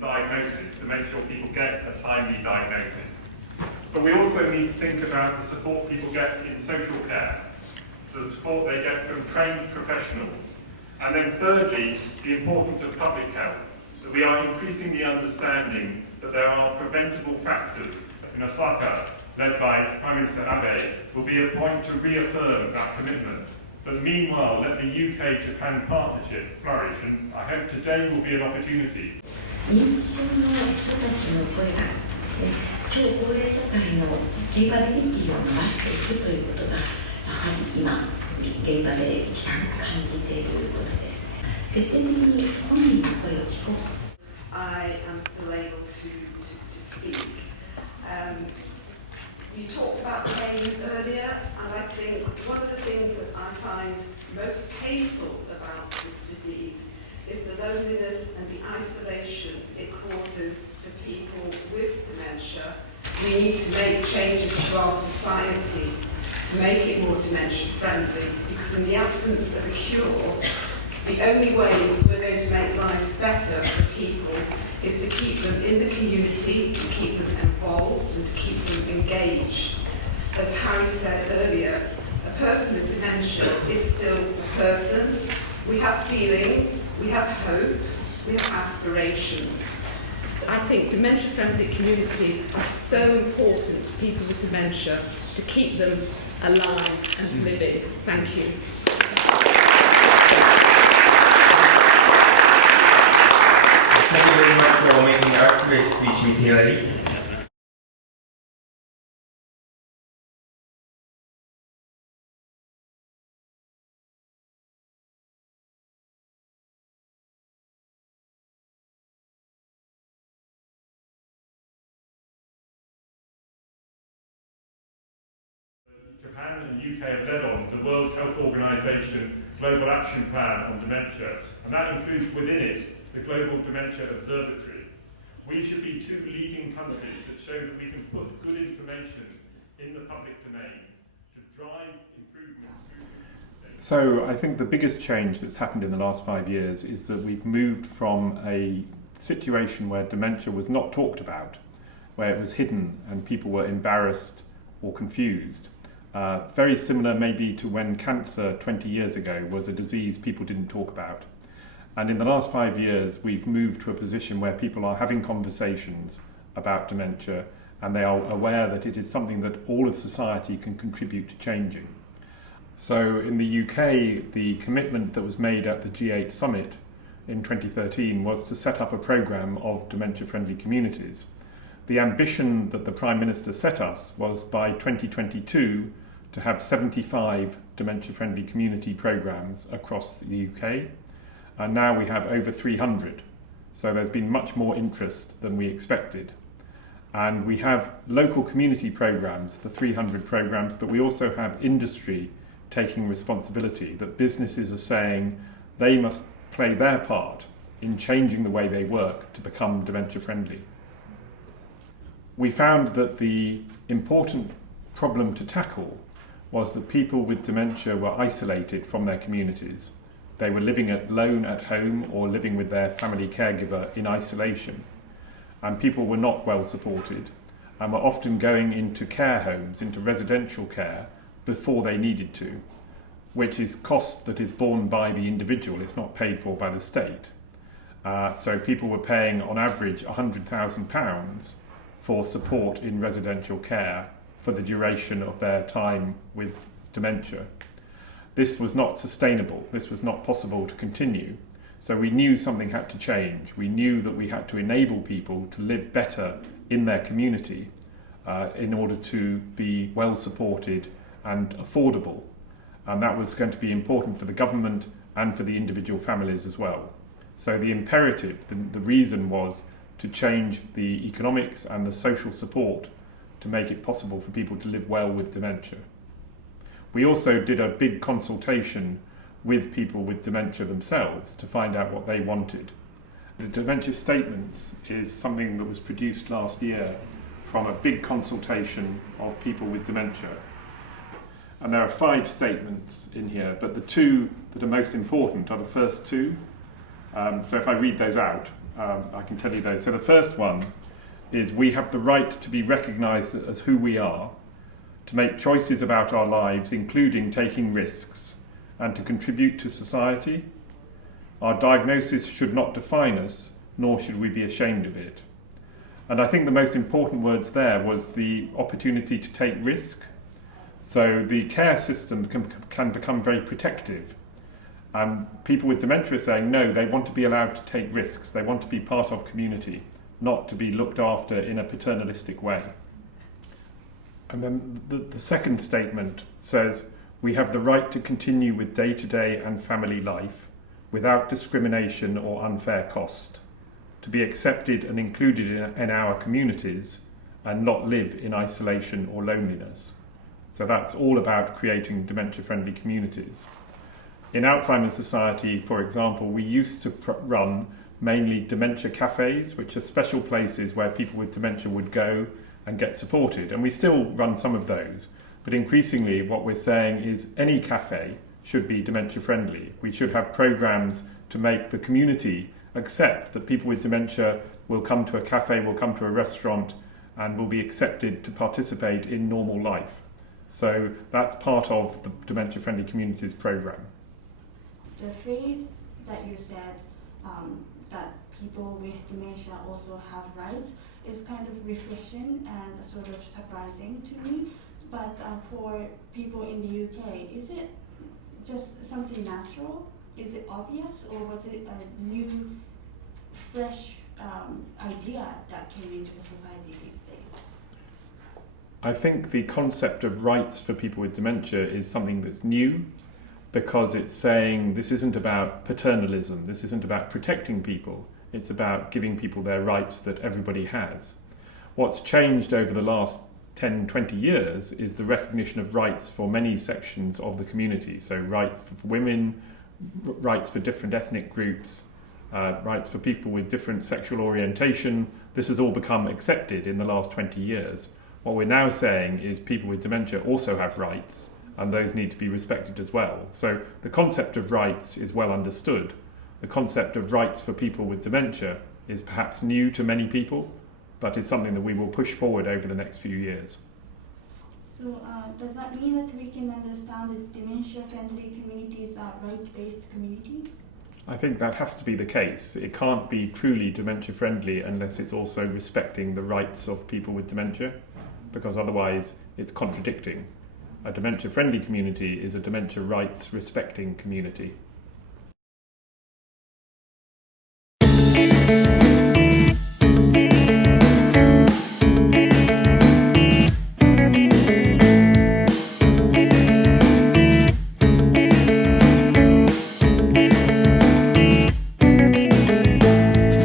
diagnosis to make sure people get a timely diagnosis. But we also need to think about the support people get in social care, the support they get from trained professionals. And then thirdly, the importance of public health, that we are increasingly understanding that there are preventable factors. In Osaka, led by Prime Minister Abe, will be a point to reaffirm that commitment. But meanwhile, let the UK-Japan partnership flourish, and I hope today will be an opportunity. 認知症の人たちの声がですね、超高齢社会のケーパビリティを伸ばしていくということが、やはり今、現場で一番感じていることです。徹底的に本人の声を聞こう。I am still able to speak. You talked about pain earlier, and I think one of the things that I find most painful about this disease is the loneliness and the isolation it causes for people with dementia. We need to make changes to our society to make it more dementia friendly, because in the absence of a cure, the only way we're going to make lives better for people is to keep them in the community, to keep them involved and to keep them engaged. As Harry said earlier, a person with dementia is still a person. We have feelings, we have hopes, we have aspirations. I think dementia-friendly communities are so important to people with dementia to keep them alive and living. Thank you. Thank you very much for making an accurate speech, Ms. Hillary. Japan and the UK have led on the World Health Organization Global Action Plan on Dementia, and that includes within it the Global Dementia Observatory. We should be two leading countries that show that we can put good information in the public domain to drive improvement. So I think the biggest change that's happened in the last 5 years is that we've moved from a situation where dementia was not talked about, where it was hidden and people were embarrassed or confused. Very similar maybe to when cancer 20 years ago was a disease people didn't talk about. And in the last 5 years, we've moved to a position where people are having conversations about dementia, and they are aware that it is something that all of society can contribute to changing. So in the UK, the commitment that was made at the G8 summit in 2013 was to set up a programme of dementia-friendly communities. The ambition that the Prime Minister set us was by 2022 to have 75 dementia-friendly community programmes across the UK. And now we have over 300. So there's been much more interest than we expected. And we have local community programmes, the 300 programmes, but we also have industry taking responsibility, that businesses are saying they must play their part in changing the way they work to become dementia-friendly. We found that the important problem to tackle was that people with dementia were isolated from their communities. They were living alone at home or living with their family caregiver in isolation. And people were not well supported and were often going into care homes, into residential care, before they needed to, which is cost that is borne by the individual. It's not paid for by the state. So people were paying on average £100,000 for support in residential care for the duration of their time with dementia. This was not sustainable. This was not possible to continue. So we knew something had to change. We knew that we had to enable people to live better in their community in order to be well supported and affordable. And that was going to be important for the government and for the individual families as well. So the imperative, the reason was to change the economics and the social support to make it possible for people to live well with dementia. We also did a big consultation with people with dementia themselves to find out what they wanted. The Dementia Statements is something that was produced last year from a big consultation of people with dementia. And there are 5 statements in here, but the 2 that are most important are the first 2. So if I read those out, I can tell you those. So the first one is we have the right to be recognised as who we are, to make choices about our lives, including taking risks, and to contribute to society. Our diagnosis should not define us, nor should we be ashamed of it. And I think the most important words there was the opportunity to take risk. So the care system can become very protective. And people with dementia are saying, no, they want to be allowed to take risks. They want to be part of community, not to be looked after in a paternalistic way. And then the second statement says, we have the right to continue with day-to-day and family life without discrimination or unfair cost, to be accepted and included in our communities and not live in isolation or loneliness. So that's all about creating dementia-friendly communities. In Alzheimer's Society, for example, we used to run mainly dementia cafes, which are special places where people with dementia would go and get supported. And we still run some of those. But increasingly, what we're saying is any cafe should be dementia-friendly. We should have programs to make the community accept that people with dementia will come to a cafe, will come to a restaurant, and will be accepted to participate in normal life. So that's part of the Dementia Friendly Communities program. The phrase that you said, that people with dementia also have rights, is kind of refreshing and sort of surprising to me. But for people in the UK, is it just something natural? Is it obvious, or was it a new, fresh idea that came into the society these days? I think the concept of rights for people with dementia is something that's new, because it's saying this isn't about paternalism, this isn't about protecting people, it's about giving people their rights that everybody has. What's changed over the last 10, 20 years is the recognition of rights for many sections of the community. So rights for women, rights for different ethnic groups, rights for people with different sexual orientation. This has all become accepted in the last 20 years. What we're now saying is people with dementia also have rights, and those need to be respected as well. So the concept of rights is well understood. The concept of rights for people with dementia is perhaps new to many people, but it's something that we will push forward over the next few years. So does that mean that we can understand that dementia-friendly communities are right-based communities? I think that has to be the case. It can't be truly dementia-friendly unless it's also respecting the rights of people with dementia, because otherwise it's contradicting. A dementia-friendly community is a dementia rights-respecting community.